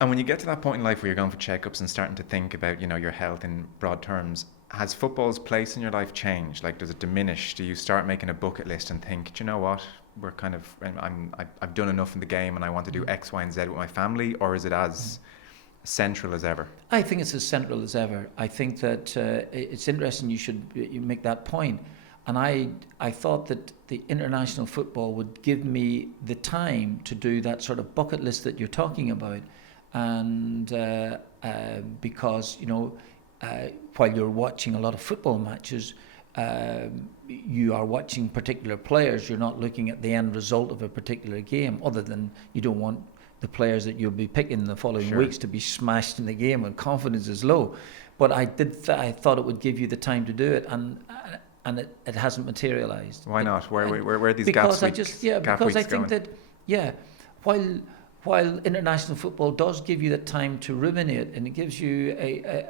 And when you get to that point in life where you're going for checkups and starting to think about, your health in broad terms, has football's place in your life changed? Like, does it diminish? Do you start making a bucket list and think, do you know what? We're kind of, I've done enough in the game and I want to do X, Y, and Z with my family, or is it as central as ever? I think it's as central as ever. I think that it's interesting you make that point. And I thought that the international football would give me the time to do that sort of bucket list that you're talking about. And because, while you're watching a lot of football matches, you are watching particular players. You're not looking at the end result of a particular game, other than you don't want the players that you'll be picking in the following Sure. weeks to be smashed in the game when confidence is low. But I thought it would give you the time to do it, and it hasn't materialised. Why not? Where are these Because gap because I weeks think going? that while international football does give you the time to ruminate, and it gives you a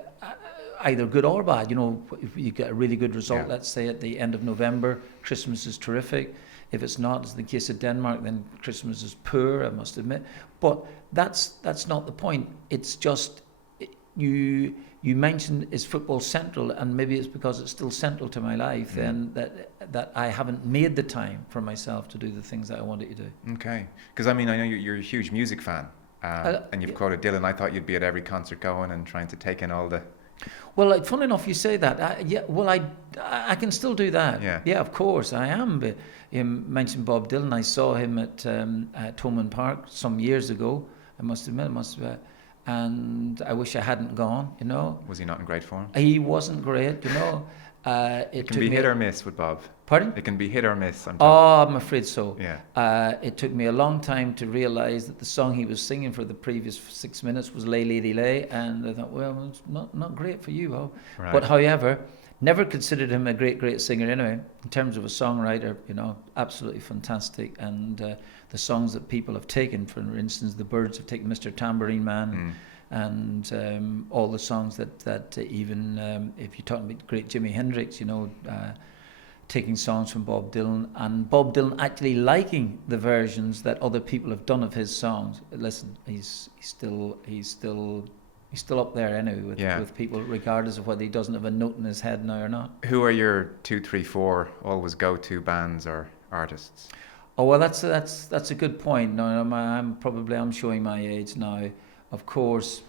either good or bad. If you get a really good result, Yeah. let's say at the end of November, Christmas is terrific. If it's not, as in the case of Denmark, then Christmas is poor, I must admit. But that's not the point. It's just you mentioned, is football central, and maybe it's because it's still central to my life, then that I haven't made the time for myself to do the things that I wanted to do. Okay. Because, I know you're a huge music fan, and you've quoted Dylan. I thought you'd be at every concert going and trying to take in all the... Well, funny enough, you say that. I can still do that. Yeah. Of course, I am. But you mentioned Bob Dylan. I saw him at Thomond Park some years ago. I must admit, and I wish I hadn't gone. Was he not in great form? He wasn't great. It can be hit or miss with Bob. Pardon? It can be hit or miss sometimes. Oh, I'm afraid so. Yeah. It took me a long time to realise that the song he was singing for the previous 6 minutes was Lay Lady Lay, and I thought, well, it's not great for you, Bob. Right. But however, never considered him a great singer anyway. In terms of a songwriter, absolutely fantastic. And the songs that people have taken, for instance, the Byrds have taken Mr. Tambourine Man, and all the songs that even if you're talking about great Jimi Hendrix, taking songs from Bob Dylan, and Bob Dylan actually liking the versions that other people have done of his songs. Listen, he's still up there anyway with people, regardless of whether he doesn't have a note in his head now or not. Who are your 2, 3, 4 always go-to bands or artists? Oh well, that's a good point. No, I'm showing my age now. Of course,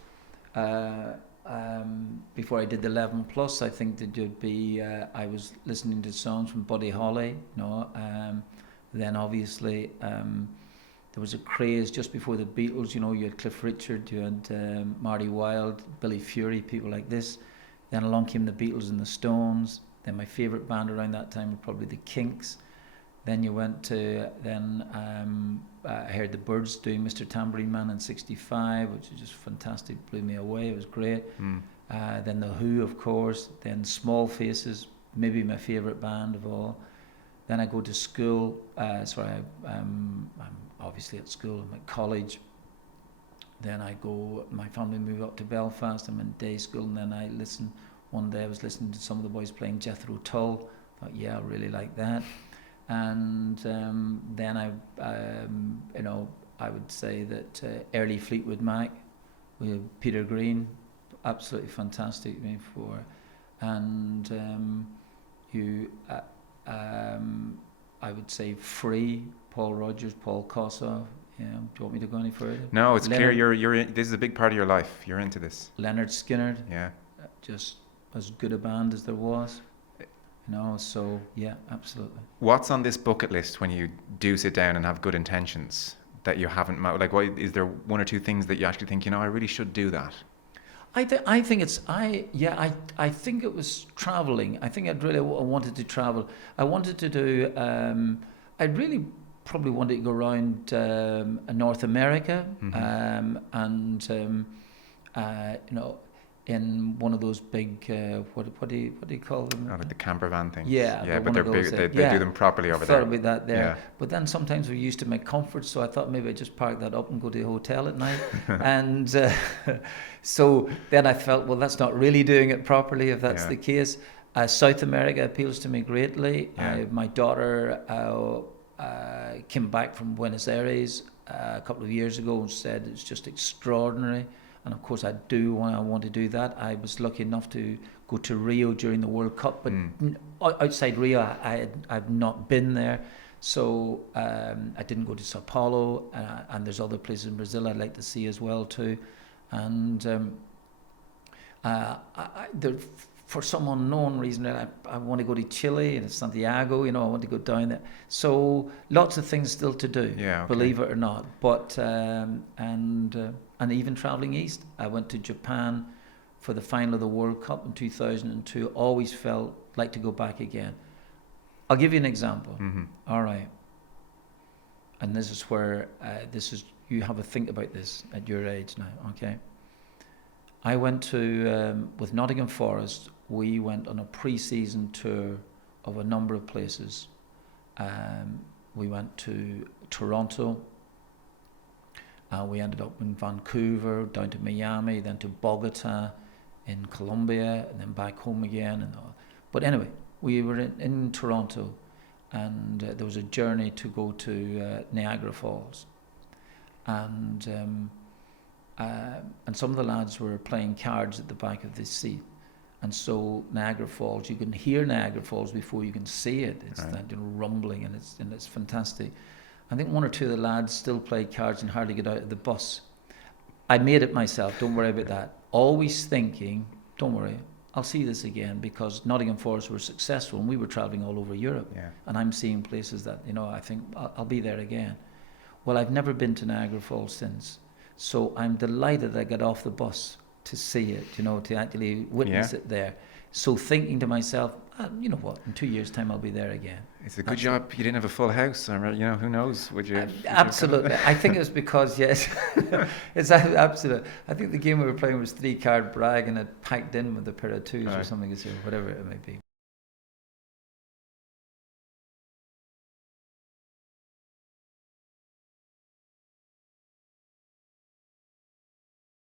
before I did the 11 plus, I think that you'd be. I was listening to songs from Buddy Holly. Then obviously there was a craze just before the Beatles. You had Cliff Richard, you had Marty Wilde, Billy Fury, people like this. Then along came the Beatles and the Stones. Then my favourite band around that time were probably the Kinks. Then you went to, I heard the Byrds doing Mr. Tambourine Man in '65, which was just fantastic, blew me away, it was great. Then The Who, of course, then Small Faces, maybe my favourite band of all. Then I go to school, I'm obviously at school, I'm at college. Then my family move up to Belfast, I'm in day school, and then one day I was listening to some of the boys playing Jethro Tull, thought, yeah, I really like that. And then I would say that early Fleetwood Mac with Peter Green, absolutely fantastic. And I would say Free, Paul Rodgers, Paul Kossoff. Do you want me to go any further? No, it's clear you're in, this is a big part of your life. You're into this. Leonard Skinner. Yeah. Just as good a band as there was. So yeah, absolutely. What's on this bucket list when you do sit down and have good intentions that you haven't is there 1 or 2 things that you actually think, I really should do that? I think it was traveling. I think I wanted to travel. I wanted to do. I'd really probably wanted to go around North America, in one of those big what do you call them? Like the camper van things. Yeah, but they're big. They do them properly over there. I thought about that there. Yeah. But then sometimes we're used to my comfort, so I thought maybe I'd just park that up and go to a hotel at night. And so then I felt, well, that's not really doing it properly if that's the case. South America appeals to me greatly. Yeah. My daughter came back from Buenos Aires a couple of years ago and said it's just extraordinary. And of course, I want to do that. I was lucky enough to go to Rio during the World Cup, but outside Rio, I've not been there. So I didn't go to Sao Paulo, and there's other places in Brazil I'd like to see as well too. And for some unknown reason, I want to go to Chile and Santiago. I want to go down there. So lots of things still to do. Yeah, okay. Believe it or not. But and even traveling east, I went to Japan for the final of the World Cup in 2002. Always felt like to go back again. I'll give you an example. Mm-hmm. All right. And this is where you have a think about this at your age now. Okay. I went to with Nottingham Forest. We went on a pre-season tour of a number of places. We went to Toronto. We ended up in Vancouver, down to Miami, then to Bogota in Colombia, and then back home again. But anyway, we were in Toronto, and there was a journey to go to Niagara Falls. And some of the lads were playing cards at the back of this seat. And so Niagara Falls, you can hear Niagara Falls before you can see it. It's right. that rumbling, and it's fantastic. I think one or two of the lads still play cards and hardly get out of the bus. I made it myself, don't worry about that. Always thinking, don't worry, I'll see this again, because Nottingham Forest were successful and we were travelling all over Europe. Yeah. And I'm seeing places that, I think I'll be there again. Well, I've never been to Niagara Falls since. So I'm delighted I got off the bus to see it, to actually witness it there. So thinking to myself, you know what, in 2 years' time I'll be there again. It's a good job you didn't have a full house. Who knows? Would you? Absolutely. I think it was because, yes, it's absolute. I think the game we were playing was 3-card brag, and it packed in with a pair of twos or something, whatever it may be.